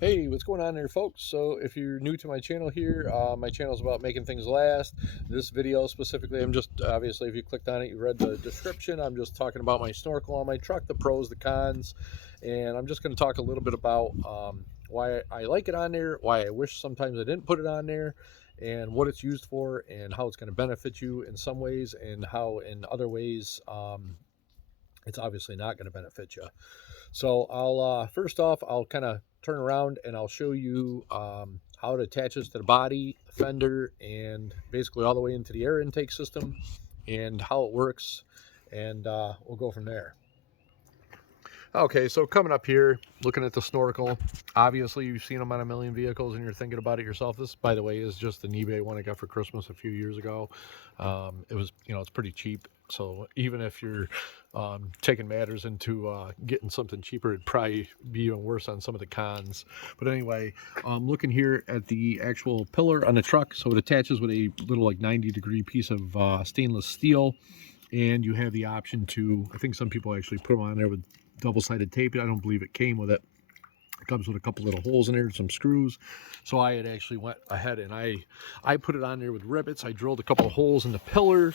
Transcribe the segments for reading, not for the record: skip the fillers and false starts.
Hey, what's going on there, folks? So, if you're new to my channel here, my channel is about making things last. This video specifically, I'm just obviously, if you clicked on it, you read the description. I'm just talking about my snorkel on my truck, the pros, the cons, and I'm just going to talk a little bit about why I like it on there, why I wish sometimes I didn't put it on there, and what it's used for, and how it's going to benefit you in some ways, and how in other ways it's obviously not going to benefit you. So I'll first off, I'll kind of turn around and I'll show you how it attaches to the body, fender, and basically all the way into the air intake system and how it works. And we'll go from there. Okay, so coming up here, looking at the snorkel, obviously you've seen them on a million vehicles and you're thinking about it yourself. This, by the way, is just an eBay one I got for Christmas a few years ago. It was, it's pretty cheap. So even if you're taking matters into getting something cheaper, it'd probably be even worse on some of the cons. But anyway, looking here at the actual pillar on the truck, so it attaches with a little like 90-degree piece of stainless steel. And you have the option to, I think some people actually put them on there with double-sided tape. I don't believe it came with it. It comes with a couple little holes in there, some screws. So I had actually went ahead and I put it on there with rivets. I drilled a couple of holes in the pillar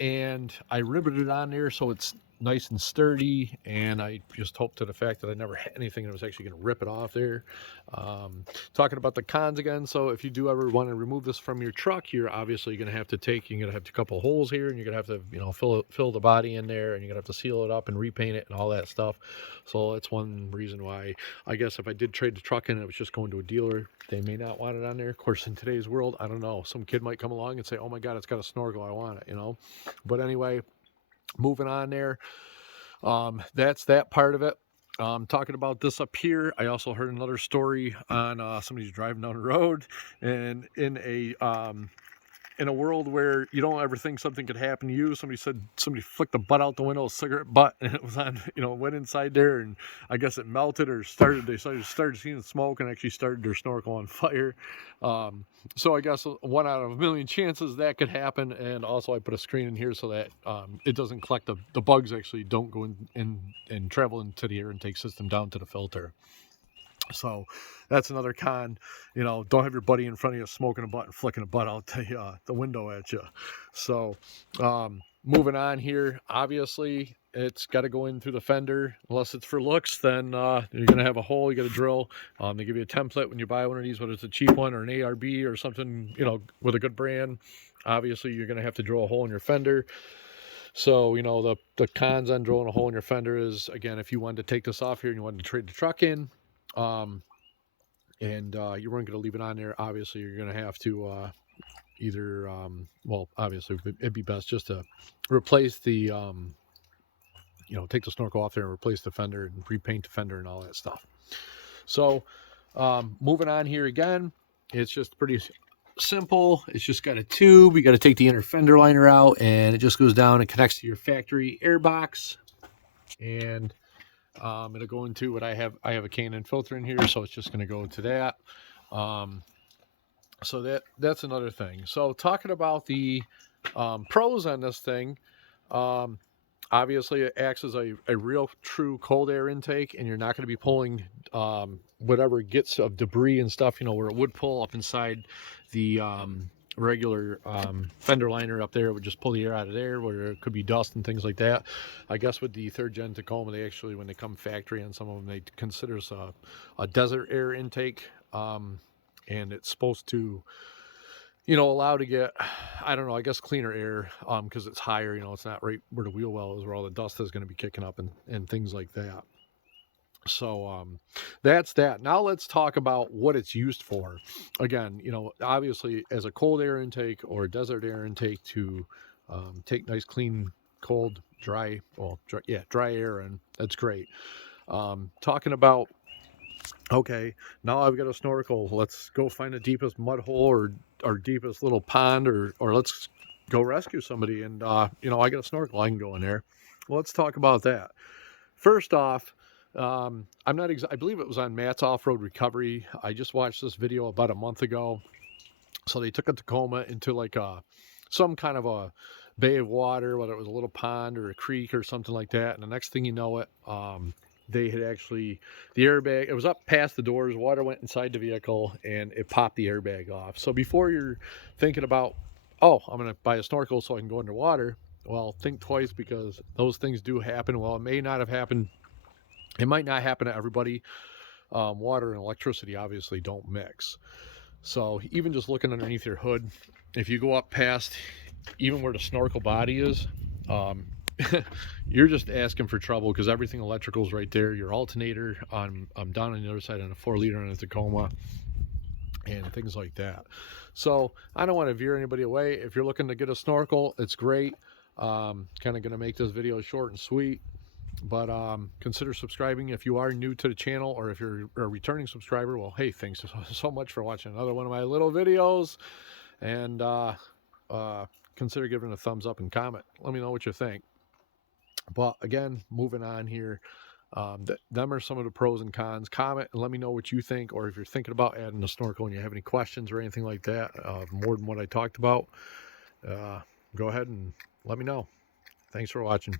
and I riveted it on there so it's nice and sturdy, and I just hope to the fact that I never had anything that was actually going to rip it off there. Talking about the cons again, so if you do ever want to remove this from your truck, you're obviously going to have to you're going to have a couple of holes here, and you're going to have to fill the body in there, and you're going to have to seal it up and repaint it and all that stuff. So that's one reason why I guess if I did trade the truck in and it was just going to a dealer, they may not want it on there. Of course, in today's world, I don't know, some kid might come along and say, oh my god, it's got a snorkel, I want it. But anyway, moving on there, that's that part of it. Talking about this up here, I also heard another story on somebody's driving down the road, and in a world where you don't ever think something could happen to you, somebody said somebody flicked the butt out the window, a cigarette butt, and it was on, went inside there, and I guess it melted or they started seeing the smoke and actually started their snorkel on fire. So I guess one out of a million chances that could happen. And also I put a screen in here so that it doesn't collect the bugs actually don't go in and travel into the air intake system down to the filter. So that's another con. Don't have your buddy in front of you smoking a butt and flicking a butt out the window at you. So moving on here, obviously it's got to go in through the fender. Unless it's for looks, then you're going to have a hole you got to drill. They give you a template when you buy one of these, whether it's a cheap one or an ARB or something, with a good brand. Obviously you're going to have to drill a hole in your fender. So, the cons on drilling a hole in your fender is, again, if you wanted to take this off here and you wanted to trade the truck in, and you weren't going to leave it on there, obviously you're going to have to either, well, obviously it'd be best just to replace the, take the snorkel off there and replace the fender and repaint the fender and all that stuff. So moving on here again, it's just pretty simple. It's just got a tube. You got to take the inner fender liner out, and it just goes down and connects to your factory air box. And it'll go into what I have a K&N filter in here, so it's just going to go into that. So that's another thing. So talking about the pros on this thing, obviously it acts as a real true cold air intake, and you're not going to be pulling whatever gets of debris and stuff, where it would pull up inside the regular fender liner up there. It would just pull the air out of there, where it could be dust and things like that. I guess with the third gen Tacoma, they actually, when they come factory on some of them, they consider this a desert air intake, and it's supposed to allow to get, I don't know, I guess cleaner air, because it's higher, it's not right where the wheel well is, where all the dust is going to be kicking up and things like that. So that's that. Now let's talk about what it's used for. Again, obviously as a cold air intake or a desert air intake to take nice, clean, cold, dry air, and that's great. Talking about, okay, now I've got a snorkel. Let's go find the deepest mud hole or deepest little pond, or let's go rescue somebody. And I got a snorkel. I can go in there. Well, let's talk about that. First off, I'm not. I believe it was on Matt's Off-Road Recovery. I just watched this video about a month ago. So they took a Tacoma into like some kind of a bay of water, whether it was a little pond or a creek or something like that. And the next thing you know, they had actually, the airbag, it was up past the doors, water went inside the vehicle, and it popped the airbag off. So before you're thinking about, oh, I'm going to buy a snorkel so I can go underwater, well, think twice, because those things do happen. Well, it may not have happened. It might not happen to everybody. Water and electricity obviously don't mix. So even just looking underneath your hood, if you go up past even where the snorkel body is, you're just asking for trouble, because everything electrical is right there. Your alternator, I'm down on the other side on a 4-liter on a Tacoma, and things like that. So I don't want to veer anybody away. If you're looking to get a snorkel, it's great. Kind of going to make this video short and sweet, but consider subscribing if you are new to the channel, or if you're a returning subscriber. Well, hey, thanks so much for watching another one of my little videos, and consider giving it a thumbs up and comment. Let me know what you think. But again, moving on here, them are some of the pros and cons. Comment and let me know what you think, or if you're thinking about adding a snorkel and you have any questions or anything like that, more than what I talked about, go ahead and let me know. Thanks for watching.